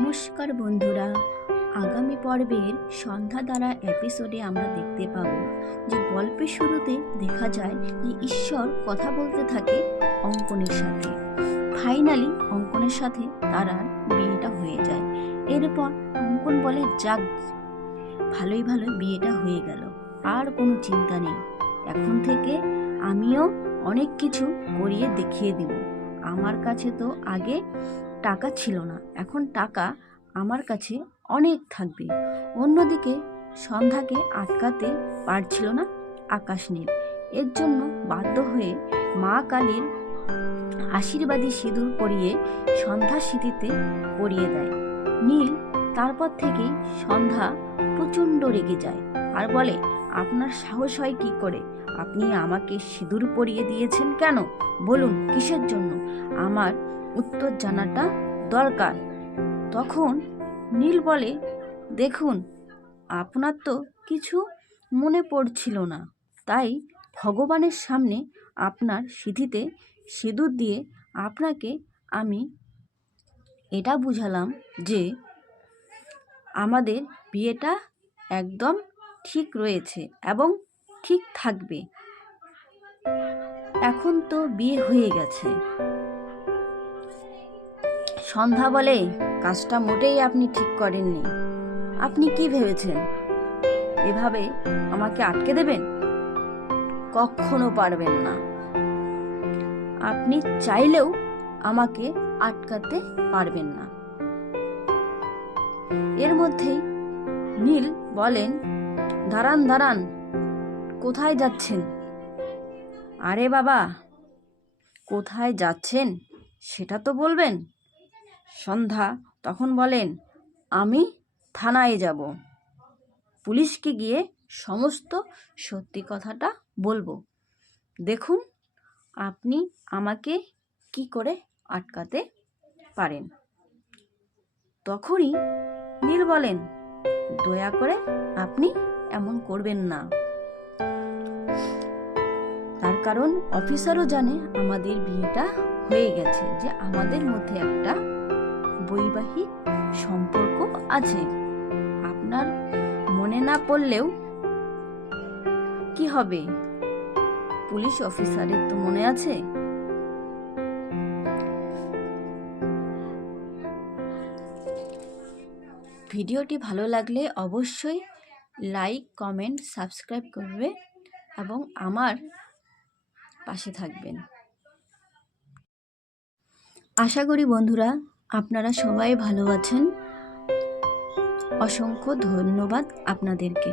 নমস্কার বন্ধুরা, আগামী পর্বের সন্ধ্যা দ্বারা এপিসোডে আমরা দেখতে পাবো যে গল্পের শুরুতে দেখা যায় যে ঈশ্বর কথা বলতে থাকে অঙ্কনের সাথে। ফাইনালি অঙ্কনের সাথে তার আর বিয়েটা হয়ে যায়। এরপর অঙ্কন বলে, যাক, ভালোই ভালো বিয়েটা হয়ে গেল, আর কোনো চিন্তা নেই। এখন থেকে আমিও অনেক কিছু করিয়ে দেখিয়ে দেব। আমার কাছে তো আগে টাকা ছিল না, এখন টাকা আমার কাছে অনেক থাকবে। অন্যদিকে সন্ধ্যাকে আটকাতে পারছিল না আকাশনীল। এর জন্য বাধ্য হয়ে মা কালীর আশীর্বাদী সিঁদুর পরিয়ে সন্ধ্যার স্মৃতিতে পরিয়ে দেয় নীল। তারপর থেকেই সন্ধ্যা প্রচণ্ড রেগে যায় আর বলে, আপনার সাহস হয় কি করে? আপনি আমাকে সিঁদুর পরিয়ে দিয়েছেন কেন? বলুন, কিসের জন্য? আমার উত্তর জানাটা দরকার। তখন নীল বলে, দেখুন, আপনার তো কিছু মনে পড়ছিল না, তাই ভগবানের সামনে আপনার সিঁথিতে সিঁদুর দিয়ে আপনাকে আমি এটা বুঝালাম যে আমাদের বিয়েটা একদম ঠিক রয়েছে এবং ঠিক থাকবে। এখন তো বিয়ে হয়ে গেছে। সন্ধ্যা বলে, কাজটা মোটেই আপনি ঠিক করেননি। আপনি কি ভেবেছেন এভাবে আমাকে আটকে দেবেন? কখনো পারবেন না। আপনি চাইলেও আমাকে আটকাতে পারবেন না। এর মধ্যেই নীল বলেন, দাঁড়ান দাঁড়ান, কোথায় যাচ্ছেন? আরে বাবা, কোথায় যাচ্ছেন সেটা তো বলবেন। সন্ধ্যা তখন বলেন, আমি থানায় যাব, পুলিশকে গিয়ে সমস্ত সত্যি কথাটা বলবো। দেখুন আপনি আমাকে কি করে আটকাতে পারেন। তখনই নীল বলেন, দয়া করে আপনি এমন করবেন না। তার কারণ অফিসারও জানে আমাদের বিয়েটা হয়ে গেছে, যে আমাদের মধ্যে একটা বৈবাহিক সম্পর্ক আছে। আপনার মনে না পড়লেও কি হবে, পুলিশ অফিসারের তো মনে আছে। ভিডিওটি ভালো লাগলে অবশ্যই লাইক, কমেন্ট, সাবস্ক্রাইব করবে এবং আমার পাশে থাকবেন। আশা করি বন্ধুরা আপনারা সবাই ভালো আছেন। অসংখ্য ধন্যবাদ আপনাদেরকে।